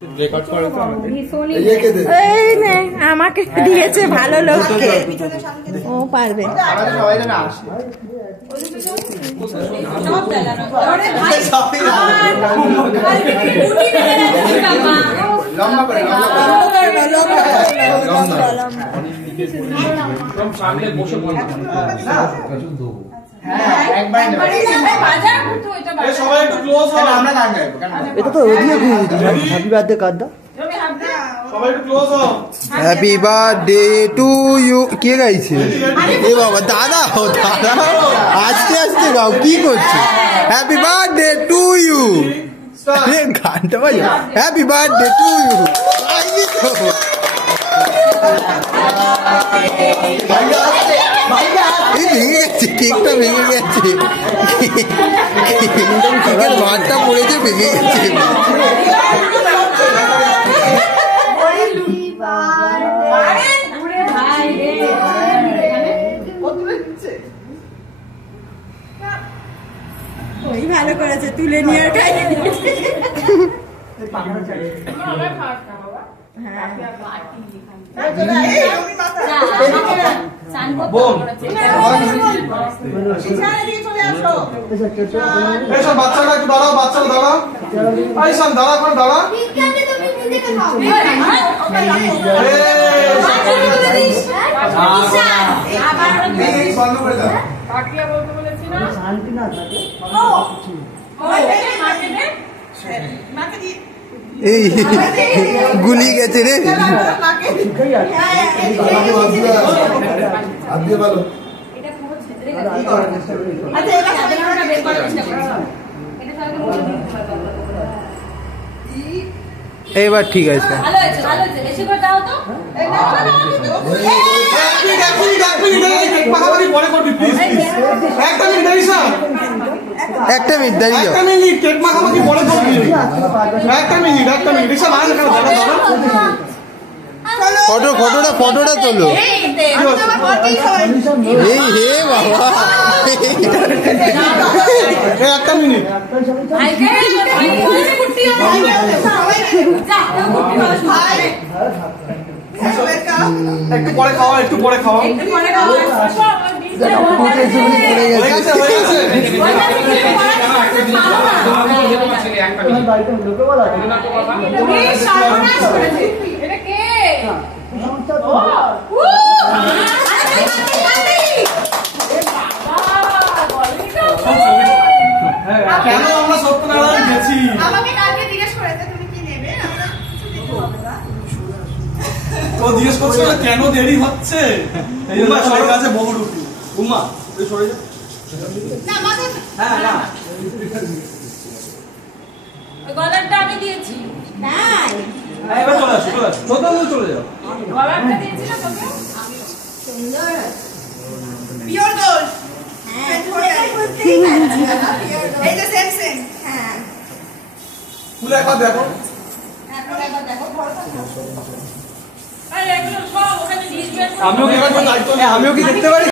এই নে আমাকে দিয়েছে ভালো লোককে, ও পারবে। Happy birthday to you. কে গাইছে? এ বাবা, দাদা দাদা আস্তে আস্তে গাও, কি করছে? হ্যাপি বার্থডে টু ইউ, গানটা বাজে। Happy birthday to you. ভেঙে গেছে, কেকটা ভেঙে গেছে, কেকের ভাতটা পড়েছে, ভেঙে গেছে। ওই ভালো করেছে, তুলে নিয়ে খাই। বাচ্চারা একটু দাঁড়াও, বাচ্চারা দাঁড়াও, দাঁড়া করে দাঁড়া। এই গুলি গেছে রে। এবার ঠিক আছে। একটা মিনিট দাঁড়িয়ে যাও, ফটোটা তোলো। এই হে বাবা, একটা মিনিট। একটু পরে খাওয়া, একটু পরে খাওয়া। কেন আমরা সত্যনারায়ণ গেছি? আমাকে কালকে জিজ্ঞেস করেছে তুমি কি নেবে, তো জিজ্ঞেস করছে কেন দেরি হচ্ছে। এই জন্য সবাই কাছে বহু রুটি উমা তুই সরে যা না মাথা। হ্যাঁ না, ওই গলারটা আমি দিয়েছি। তাই এবার চলে আসো, চলে আসো, চলে যাও। গলারটা দিয়েছি না তোকে, সুন্দর পিওর গোল্ড। হ্যাঁ এই যে সেম সেম। হ্যাঁ ফুল একবার দেখো, একবার দেখো। আমিও কি দেখতে পারি?